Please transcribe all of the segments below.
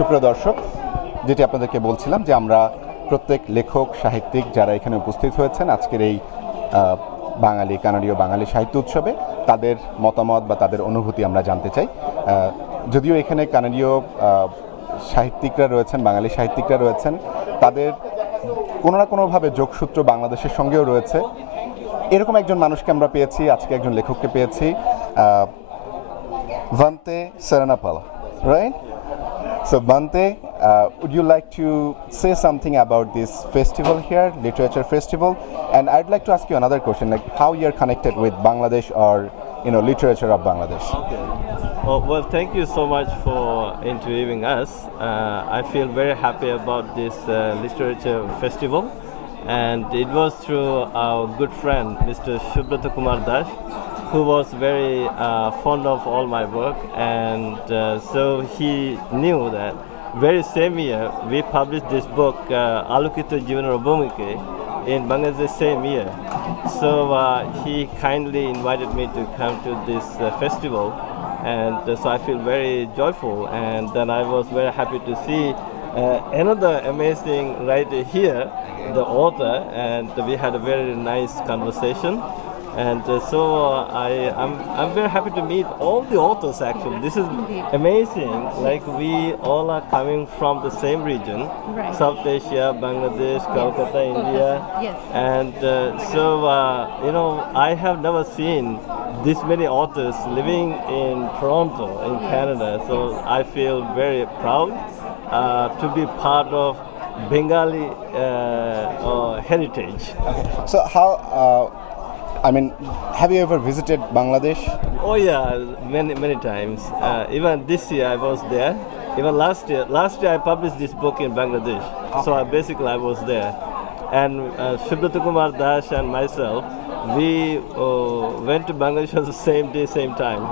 সুপ্রিয় দর্শক, যেটি আপনাদেরকে বলছিলাম যে আমরা প্রত্যেক লেখক সাহিত্যিক যারা এখানে উপস্থিত হয়েছেন আজকের এই বাঙালি কানাডীয় বাঙালি সাহিত্য উৎসবে তাদের মতামত বা তাদের অনুভূতি আমরা জানতে চাই। যদিও এখানে কানাডীয় সাহিত্যিকরা রয়েছেন, বাঙালি সাহিত্যিকরা রয়েছেন, তাদের কোনো না কোনোভাবে যোগসূত্র বাংলাদেশের সঙ্গেও রয়েছে। এরকম একজন মানুষকে আমরা পেয়েছি, আজকে একজন লেখককে পেয়েছি, Bhante Saranapala, right? So Bhante, would you like to say something about this festival here, literature festival? And I'd like to ask you another question, like how you're connected with Bangladesh or literature of Bangladesh. Okay. Well, thank you so much for interviewing us. I feel very happy about this literature festival, and it was through our good friend Mr. Subrata Kumar Das, who was very fond of all my work, and so he knew that very same year we published this book Alokito Jivaner Bhumike in Bangladesh same year. So he kindly invited me to come to this festival, and so I feel very joyful, and then I was very happy to see another amazing writer here, the author, and we had a very nice conversation. And so I'm very happy to meet all the authors actually. This is amazing. Like we all are coming from the same region, right. South Asia, Bangladesh, Kolkata, India. Yes. And so I have never seen this many authors living in Toronto, in Canada. So I feel very proud to be part of Bengali heritage. So how, have you ever visited Bangladesh? Oh yeah, many times. Even this year I was there. Even last year I published this book in Bangladesh. So basically I was there. And Subrata Kumar Das and myself, we went to Bangladesh on the same day, same time.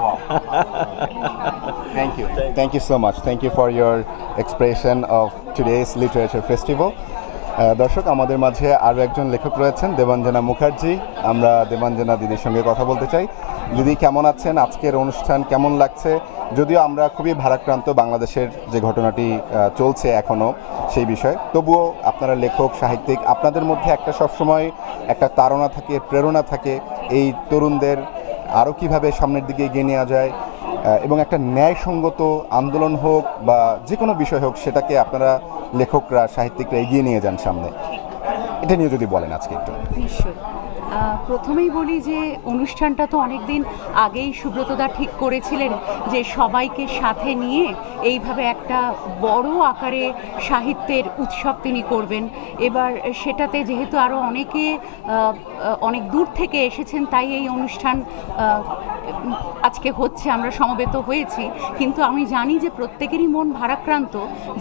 Thank you. Thank you so much. Thank you for your expression of today's literature festival. দর্শক, আমাদের মাঝে আরও একজন লেখক রয়েছেন, দেবাঞ্জনা মুখার্জি। আমরা দেবাঞ্জনা দিদির সঙ্গে কথা বলতে চাই। দিদি কেমন আছেন? আজকের অনুষ্ঠান কেমন লাগছে? যদিও আমরা খুবই ভারাক্রান্ত বাংলাদেশের যে ঘটনাটি চলছে এখনও সেই বিষয়ে, তবুও আপনারা লেখক সাহিত্যিক, আপনাদের মধ্যে একটা সবসময় একটা তাড়না থাকে, প্রেরণা থাকে এই তরুণদের আরও কীভাবে সামনের দিকে এগিয়ে নেওয়া যায় এবং একটা ন্যায়সঙ্গত আন্দোলন হোক বা যে কোনো বিষয় হোক সেটাকে আপনারা লেখকরা সাহিত্যিকরা এগিয়ে নিয়ে যান সামনে। এটা নিয়ে যদি বলেন আজকে একটু। নিশ্চয়ই। প্রথমেই বলি যে অনুষ্ঠানটা তো অনেক দিন আগেই সুব্রতদা ঠিক করেছিলেন যে সবাইকে সাথে নিয়ে এইভাবে একটা বড় আকারে সাহিত্যের উৎসব তিনি করবেন। এবার সেটাতে যেহেতু আরও অনেকে অনেক দূর থেকে এসেছেন, তাই এই অনুষ্ঠান আজকে হচ্ছে, আমরা সমবেত হয়েছি। কিন্তু আমি জানি যে প্রত্যেকেরই মন ভারাক্রান্ত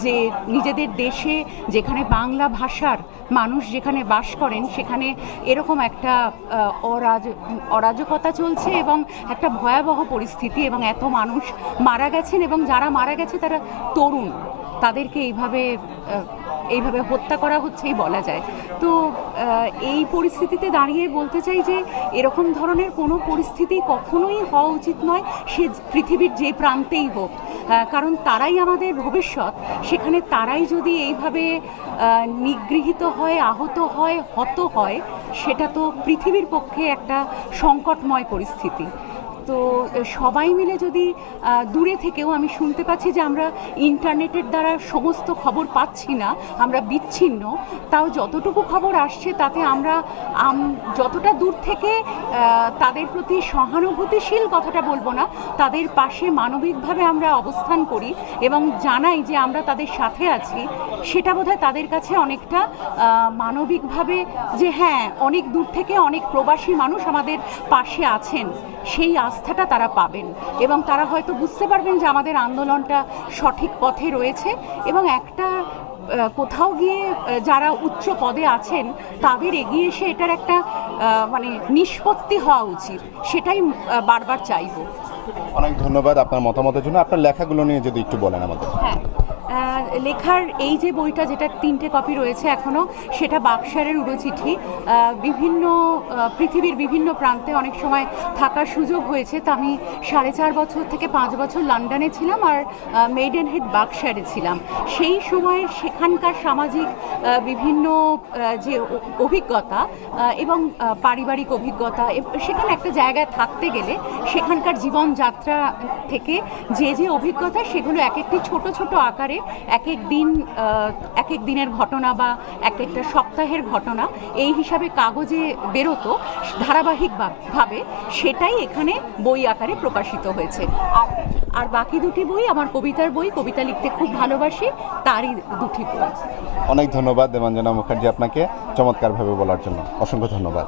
যে নিজেদের দেশে যেখানে বাংলা ভাষার মানুষ যেখানে বাস করেন সেখানে এরকম একটা অরাজকতা চলছে এবং একটা ভয়াবহ পরিস্থিতি, এবং এত মানুষ মারা গেছেন, এবং যারা মারা গেছে তারা তরুণ, তাদেরকে এইভাবে হত্যা করা হচ্ছেই বলা যায়। তো এই পরিস্থিতিতে দাঁড়িয়ে বলতে চাই যে এরকম ধরনের কোনো পরিস্থিতি কখনোই হওয়া উচিত নয়, সে পৃথিবীর যে প্রান্তেই হোক, কারণ তারাই আমাদের ভবিষ্যৎ। সেখানে তারাই যদি এইভাবে নিগৃহীত হয়, আহত হয়, হত হয়, সেটা তো পৃথিবীর পক্ষে একটা সংকটময় পরিস্থিতি। তো সবাই মিলে যদি দূরে থেকেও, আমি শুনতে পাচ্ছি যে আমরা ইন্টারনেটের দ্বারা সমস্ত খবর পাচ্ছি না, আমরা বিচ্ছিন্ন, তাও যতটুকু খবর আসছে তাতে আমরা যতটা দূর থেকে তাদের প্রতি সহানুভূতিশীল, কথাটা বলবো না, তাদের পাশে মানবিকভাবে আমরা অবস্থান করি এবং জানাই যে আমরা তাদের সাথে আছি, সেটা বোধহয় তাদের কাছে অনেকটা মানবিকভাবে যে হ্যাঁ, অনেক দূর থেকে অনেক প্রবাসী মানুষ আমাদের পাশে আছেন, সেই আস্থাটা তারা পাবেন এবং তারা হয়তো বুঝতে পারবেন যে আমাদের আন্দোলনটা সঠিক পথে রয়েছে এবং একটা কোথাও গিয়ে যারা উচ্চ পদে আছেন তাদের এগিয়ে এসে এটার একটা নিষ্পত্তি হওয়া উচিত, সেটাই বারবার চাইব। অনেক ধন্যবাদ আপনার মতামতের জন্য। আপনার লেখাগুলো নিয়ে যদি একটু বলেন আমাদের। হ্যাঁ, লেখার এই যে বইটা, যেটা 3টে কপি রয়েছে এখনও, সেটা বাকশালের উড়োচিঠি। বিভিন্ন পৃথিবীর বিভিন্ন প্রান্তে অনেক সময় থাকার সুযোগ হয়েছে। তো আমি 4.5 বছর থেকে 5 বছর লন্ডনে ছিলাম আর মেইডেন হেড বাকশারে ছিলাম। সেই সময়ের সেখানকার সামাজিক বিভিন্ন যে অভিজ্ঞতা এবং পারিবারিক অভিজ্ঞতা, সেখানে একটা জায়গায় থাকতে গেলে সেখানকার জীবনযাত্রা থেকে যে অভিজ্ঞতা, সেগুলো এক একটি ছোট ছোট আকারে এক এক দিনের ঘটনা বা এক একটা সপ্তাহের ঘটনা এই হিসাবে কাগজে বেরোতো ধারাবাহিকভাবে, সেটাই এখানে বই আকারে প্রকাশিত হয়েছে। আর বাকি দুটি বই আমার কবিতার বই, কবিতা লিখতে খুব ভালোবাসি, তারই দুটি বই। অনেক ধন্যবাদ দেবাঞ্জনা মুখার্জি আপনাকে চমৎকারভাবে বলার জন্য, অসংখ্য ধন্যবাদ।